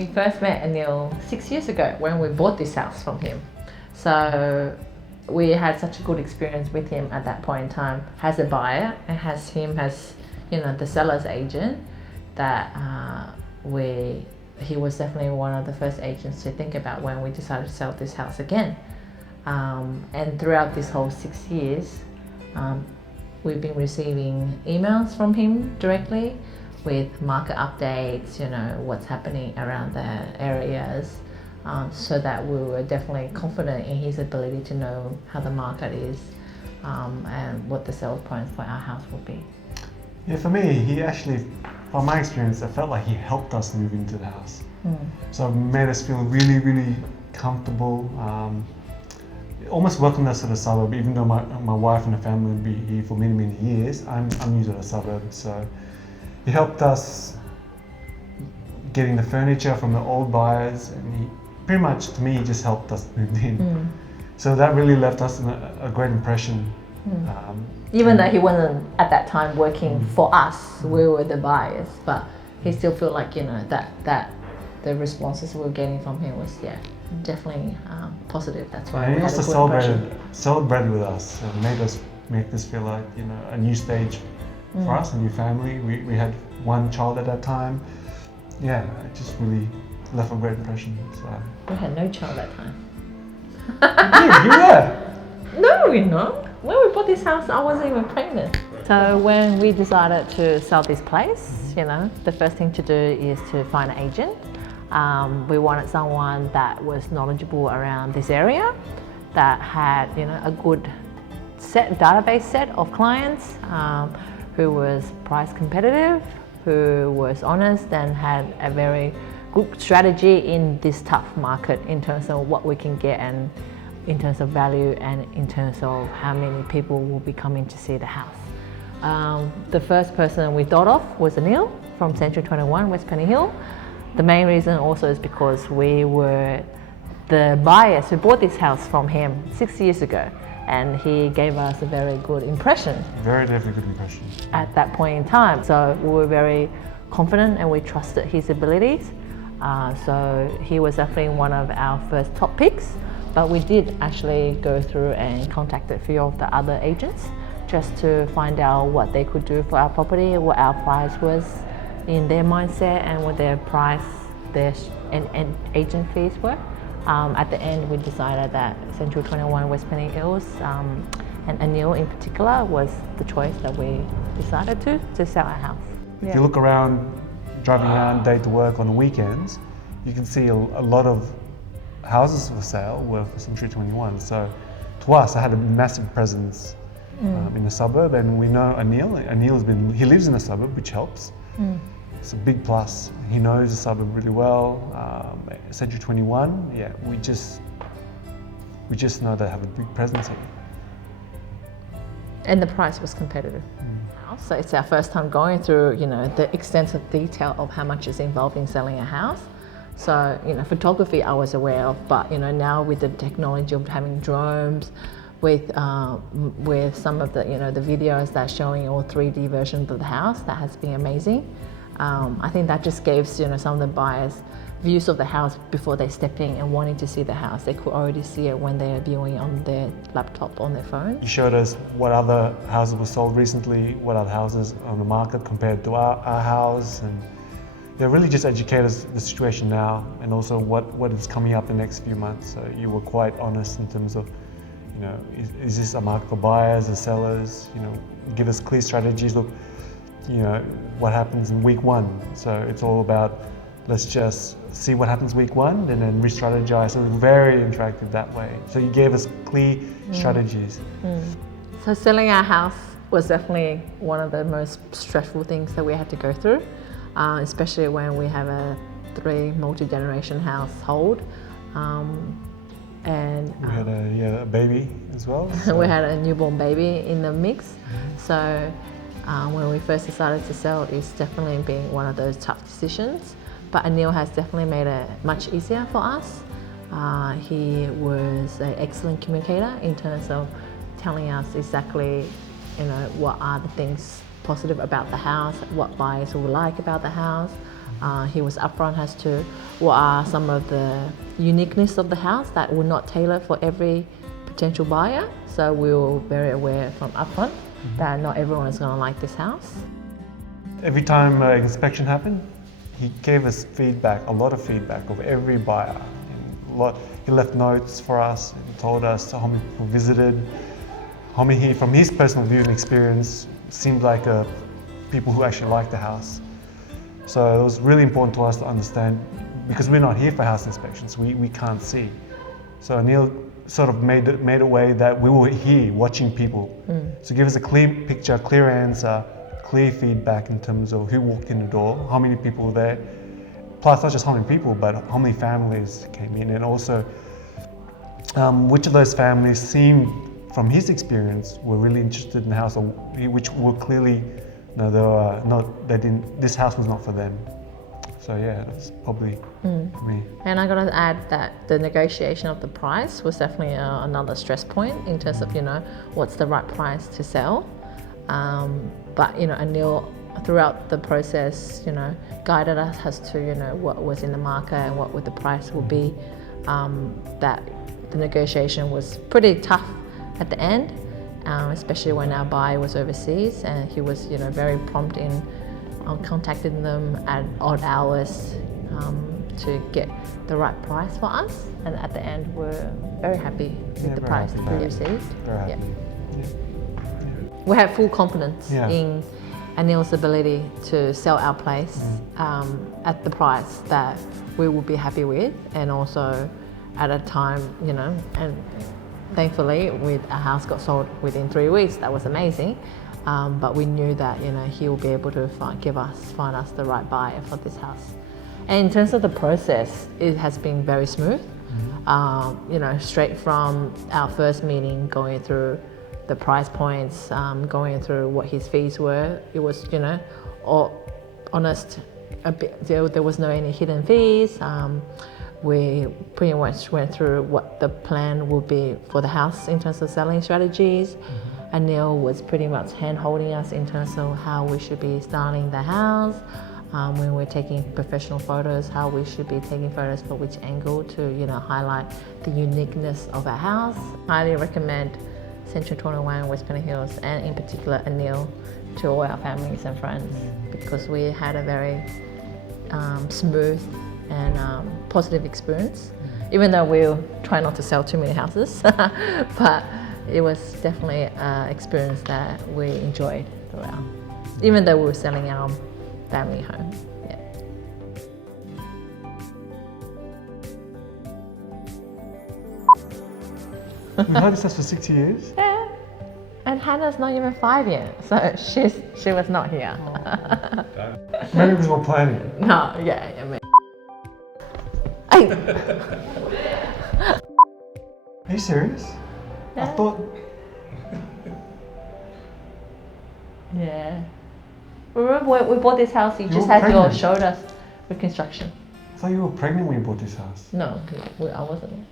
we first met Anil 6 years ago when we bought this house from him. So we had such a good experience with him at that point in time as a buyer and has him as, the seller's agent, that he was definitely one of the first agents to think about when we decided to sell this house again. And throughout this whole 6 years, we've been receiving emails from him directly with market updates, what's happening around the areas, so that we were definitely confident in his ability to know how the market is, and what the sales points for our house will be. Yeah, for me, he actually, from my experience, I felt like he helped us move into the house. So it made us feel really, really comfortable. Almost welcomed us to the suburb, even though my wife and the family will be here for many, many years. I'm new to the suburb, so he helped us getting the furniture from the old buyers, and he pretty much, to me, he just helped us move in. So that really left us a great impression. Even though he wasn't at that time working for us, we were the buyers, but he still felt like, that the responses we were getting from him was, definitely positive. That's why he we had also a good impression. celebrated with us and make us feel like, a new stage for us, a new family. We had one child at that time. Yeah, it just really left a great impression. So. We had no child that time. You were? No, we're not. When we bought this house, I wasn't even pregnant. So when we decided to sell this place, the first thing to do is to find an agent. We wanted someone that was knowledgeable around this area, that had, a good database set of clients, who was price competitive, who was honest and had a very good strategy in this tough market in terms of what we can get, and in terms of value, and in terms of how many people will be coming to see the house. The first person we thought of was Anil from Century 21, West Penny Hill. The main reason also is because we were the buyers who bought this house from him 6 years ago, and he gave us a very good impression. Very good impression. At that point in time. So we were very confident and we trusted his abilities. So he was definitely one of our first top picks, but we did actually go through and contact a few of the other agents just to find out what they could do for our property, what our price was in their mindset, and what their price, and agent fees were. At the end, we decided that Central 21 West Penny Hills, and Anil in particular, was the choice that we decided to sell our house. If you look around, driving around day to work on the weekends, you can see a lot of houses for sale were for Century 21. So to us, I had a massive presence in the suburb, and we know Anil. He lives in the suburb, which helps. It's a big plus. He knows the suburb really well. Century 21, we just know they have a big presence here. And the price was competitive. So it's our first time going through, the extensive detail of how much is involved in selling a house. So, photography I was aware of, but now with the technology of having drones, with some of the the videos that's showing all 3D versions of the house, that has been amazing. I think that just gives some of the buyers views of the house before they step in and wanting to see the house. They could already see it when they are viewing on their laptop, on their phone. You showed us what other houses were sold recently, what other houses on the market compared to our house, and really just educate us the situation now, and also what is coming up the next few months. So you were quite honest in terms of, is this a market for buyers or sellers? Give us clear strategies. Look, what happens in week one. So it's all about, let's just see what happens week one and then re-strategize. So it was very interactive that way. So you gave us clear strategies. So selling our house was definitely one of the most stressful things that we had to go through, especially when we have a 3 multi-generation household. And we had a baby as well. So. We had a newborn baby in the mix. So when we first decided to sell, it's definitely been one of those tough decisions. But Anil has definitely made it much easier for us. He was an excellent communicator in terms of telling us exactly, what are the things positive about the house, what buyers will like about the house, He was upfront as to what are some of the uniqueness of the house that will not tailor for every potential buyer. So we were very aware from upfront that not everyone is going to like this house. Every time inspection happened, he gave us feedback, a lot of feedback of every buyer. He left notes for us and told us how many people visited, how many, from his personal view and experience, seemed like people who actually liked the house. So it was really important to us to understand, because we're not here for house inspections, we can't see. So Anil sort of made a way that we were here watching people. So give us a clear picture, clear answer, clear feedback in terms of who walked in the door, how many people were there, plus not just how many people, but how many families came in, and also which of those families seemed, from his experience, were really interested in the house, or which were clearly, this house was not for them. So yeah, that's probably for me. And I got to add that the negotiation of the price was definitely another stress point in terms of, what's the right price to sell. But Anil, throughout the process, guided us as to, what was in the market and what would the price would be. That the negotiation was pretty tough at the end, especially when our buyer was overseas, and he was, very prompt in contacting them at odd hours to get the right price for us. And at the end, we're very happy with the price that we received. Very happy. Yeah. We have full confidence in Anil's ability to sell our place at the price that we will be happy with, and also at a time, and thankfully our house got sold within 3 weeks. That was amazing. But we knew that he will be able to find us the right buyer for this house. And in terms of the process, it has been very smooth. Straight from our first meeting, going through the price points, going through what his fees were. It was, all honest. There was no any hidden fees. We pretty much went through what the plan would be for the house in terms of selling strategies. Anil was pretty much hand-holding us in terms of how we should be styling the house, when we're taking professional photos, how we should be taking photos for which angle to, highlight the uniqueness of our house. Highly recommend Central 21 West Pennant Hills, and in particular Anil, to all our families and friends, because we had a very smooth and positive experience, even though we'll try not to sell too many houses. But it was definitely an experience that we enjoyed throughout, even though we were selling our family home. Yeah. We've had this house for 6 years. Yeah. And Hannah's not even 5 yet, so she was not here. Maybe because we're planning. No, yeah, maybe. Hey. Are you serious? Yeah. I thought. Yeah. Remember when we bought this house, you just were had your pregnant. shoulder reconstruction. I thought you were pregnant when you bought this house. No, I wasn't.